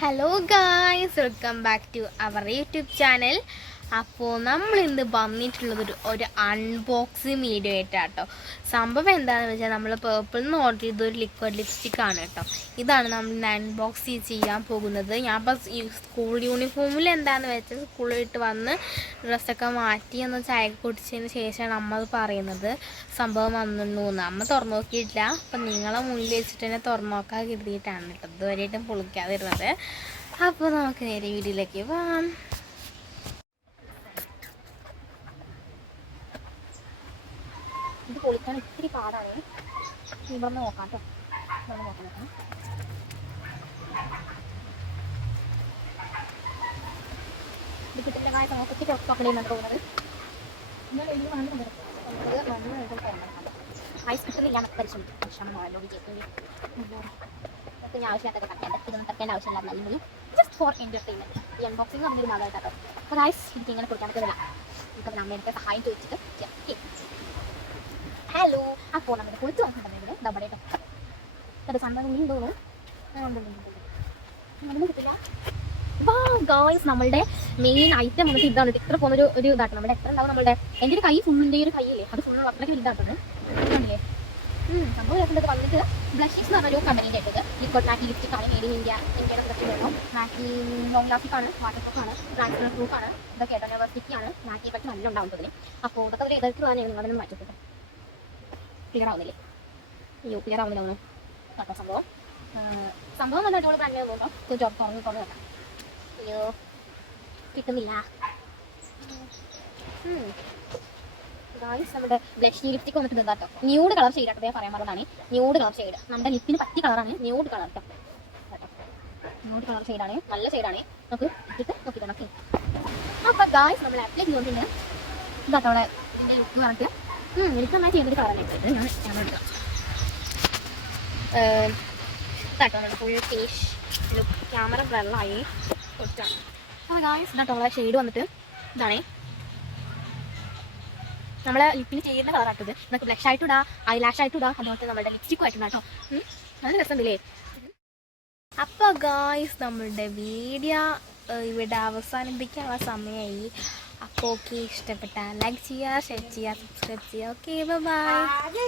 Hello guys, welcome back to our YouTube channel. അപ്പോൾ നമ്മളിന്ന് വന്നിട്ടുള്ളത് ഒരു അൺബോക്സിങ് വീഡിയോ ആയിട്ടാട്ടോ. സംഭവം എന്താണെന്ന് വെച്ചാൽ നമ്മൾ പേർപ്പിളിൽ നിന്ന് ഓർഡർ ചെയ്തൊരു ലിക്വിഡ് ലിപ്സ്റ്റിക്കാണ് കേട്ടോ. ഇതാണ് നമ്മൾ ഇന്ന് അൺബോക്സ് ചെയ്യാൻ പോകുന്നത്. ഞാൻ ഇപ്പോൾ സ്കൂൾ യൂണിഫോമിൽ എന്താണെന്ന് വെച്ചാൽ സ്കൂളിൽ വിട്ട് വന്ന് ഡ്രസ്സൊക്കെ മാറ്റി ഒന്ന് ചായ കുടിച്ചതിന് ശേഷമാണ് അമ്മ അത് പറയുന്നത്. സംഭവം വന്നിരുന്നു അമ്മ തുറന്നു നോക്കിയിട്ടില്ല. അപ്പം നിങ്ങളെ മുന്നിൽ വെച്ചിട്ട് തന്നെ തുറന്നു നോക്കാൻ കരുതിയിട്ടാണ് കേട്ടോ ഇതുവരെയായിട്ടും പൊളിക്കാതിരുന്നത്. അപ്പോൾ നമുക്ക് നേരെ വീഡിയോയിലേക്ക് പോകാം. ഇത് പൊളിക്കാൻ ഇത്തിരി പാടാണ്. ഇവിടെ നോക്കാം കേട്ടോ. നോക്കാം. ഇത് കിട്ടില്ല കാര്യം നോക്കി പുറത്തോക്കണേന്നാണ് തോന്നുന്നത്. ഐസ് കിട്ടുന്നില്ല പരിശ്രമിക്കും. ഭക്ഷണം പോയല്ലോ ഇതൊക്കെ ഞാൻ ആവശ്യമായിട്ടൊക്കെ കട്ടേണ്ടത്. ഇതൊന്നും തക്കേണ്ട ആവശ്യമില്ല. അല്ലെങ്കിൽ ജസ്റ്റ് ഫോർ എൻ്റർടൈൻമെൻറ്റ്. ഈ അൺബോക്സിങ് നമ്മളൊരു ഭാഗമായിട്ടോ. അപ്പോൾ ഐസ് എനിക്ക് ഇങ്ങനെ കൊടുക്കാൻ പറ്റുന്നില്ല. ഇപ്പം അമ്മയുടെ സഹായം ചോദിച്ചിട്ട് ചെയ്യാം. ഹലോ, അപ്പോൾ നമ്മുടെ കുളിച്ച് നോക്കണ്ടെങ്കിൽ നമ്മുടെ കേട്ടോ അത് സണ്ണ തോന്നും കിട്ടില്ല. ഗേൾസ്, നമ്മളുടെ മെയിൻ ഐറ്റം വന്നിട്ട് ഇതാണ്. ഇത്ര പോകുന്നൊരു ഇതാട്ടോ. നമ്മുടെ എത്ര ഉണ്ടാവും നമ്മുടെ എൻ്റെ ഒരു കൈ ഫുള്ളിൻ്റെ ഒരു കൈയില്ലേ, അത് ഫുള്ള് അത്രയ്ക്ക് വലുതായിട്ടുണ്ട്. കണ്ടില്ലേ സംഭവം കേൾക്കുന്നത് വന്നിട്ട് ബ്ലഷിക്സ് എന്ന് പറഞ്ഞൊരു കമ്പനീൻ്റെ ആയിട്ടത് ലിക്വിഡ് മാറ്റി ലിപ്സ്റ്റിക് ആണ്. മെയ്ഡ് ഇൻ ഇന്ത്യയുടെ പ്രൊഡക്റ്റ് വേണം. മാറ്റി ലോങ് ലാസ്റ്റിക് ആണ്, വാട്ടർ പ്രൂഫ് ആണ്, ട്രാൻസ്പെറൻറ്റ് പ്രൂഫ് ആണ്. ഇതൊക്കെ കേട്ടോ നെവർ സ്റ്റിക്കി ആണ്. മാറ്റി ഇതൊക്കെ നല്ല ഉണ്ടാവുന്നതിന്. അപ്പോൾ ഇതൊക്കെ ഒരു എതിർത്ത് തന്നെയാണ്. നിങ്ങളൊന്നും മാറ്റിട്ട് ക്ലിയർ ആവുന്നില്ലേ? അയ്യോ, ക്ലിയർ ആവുന്നില്ല ഒന്ന് കേട്ടോ. സംഭവം നല്ല അടിപൊളി ബ്രാൻഡ് തോന്നുന്നു. ജോബ് തുറന്ന് കേട്ടോ. അയ്യോ, കിട്ടുന്നില്ല. നമ്മുടെ ബ്ലഷ് ലിപ്സ്റ്റിക് വന്നിട്ട് കേട്ടോ ന്യൂഡ് കളർ ഷെയ്ഡ് ആട്ടോ. ഞാൻ പറയാൻ പറഞ്ഞതാണ് ന്യൂഡ് കളർ ഷെയ്ഡ്. നമ്മുടെ ലിപ്പിന് പറ്റിയ കളറാണ് ന്യൂഡ് കളർ കേട്ടോ. ന്യൂഡ് കളർ ഷെയ്ഡാണ്, നല്ല ഷെയ്ഡാണ്. നമുക്ക് ഇട്ടിട്ട് നോക്കിയിട്ട് ഓക്കെ. അപ്പോൾ ഗായ്സ്, നമ്മൾ അപ്ലൈ ചെയ്തുകൊണ്ടിരുന്ന ഇതാട്ടോ അവിടെ ഇതിൻ്റെ ലുക്ക് പറഞ്ഞിട്ട് എനിക്ക് നന്നായി ചെയ്യുന്നൊരു കളറാണ് എടുത്തിട്ട് ഞാൻ എടുക്കാം കേട്ടോ. ഫുൾ ഫിനിഷ് ലുക്ക് ക്യാമറ ബ്രള്ളായി കൊടുത്താണ്. അപ്പോൾ ഗായ്സ് ഇതാട്ടോ നമ്മളെ ഷെയ്ഡ് വന്നിട്ട് ഇതാണേ. നമ്മളെ ലിപ്പിന് ചെയ്യുന്ന കളറായിട്ടത്. നമുക്ക് ബ്ലഷ് ആയിട്ട് ഇടാം, ഐ ലാഷ് ആയിട്ട് ഇടാം, അതുപോലെ നമ്മുടെ ലിപ്സ്റ്റിക്കും ആയിട്ട് കേട്ടോ. നല്ല രസമുണ്ടല്ലേ? അപ്പോൾ ഗായ്സ്, നമ്മളുടെ വീഡിയോ ഇവിടെ അവസാനിപ്പിക്കാനുള്ള സമയമായി. അപ്പോൾ ഓക്കെ, ഇഷ്ടപ്പെട്ടാൽ ലൈക്ക് ചെയ്യുക, ഷെയർ ചെയ്യുക, സബ്സ്ക്രൈബ് ചെയ്യുക. Okay, by.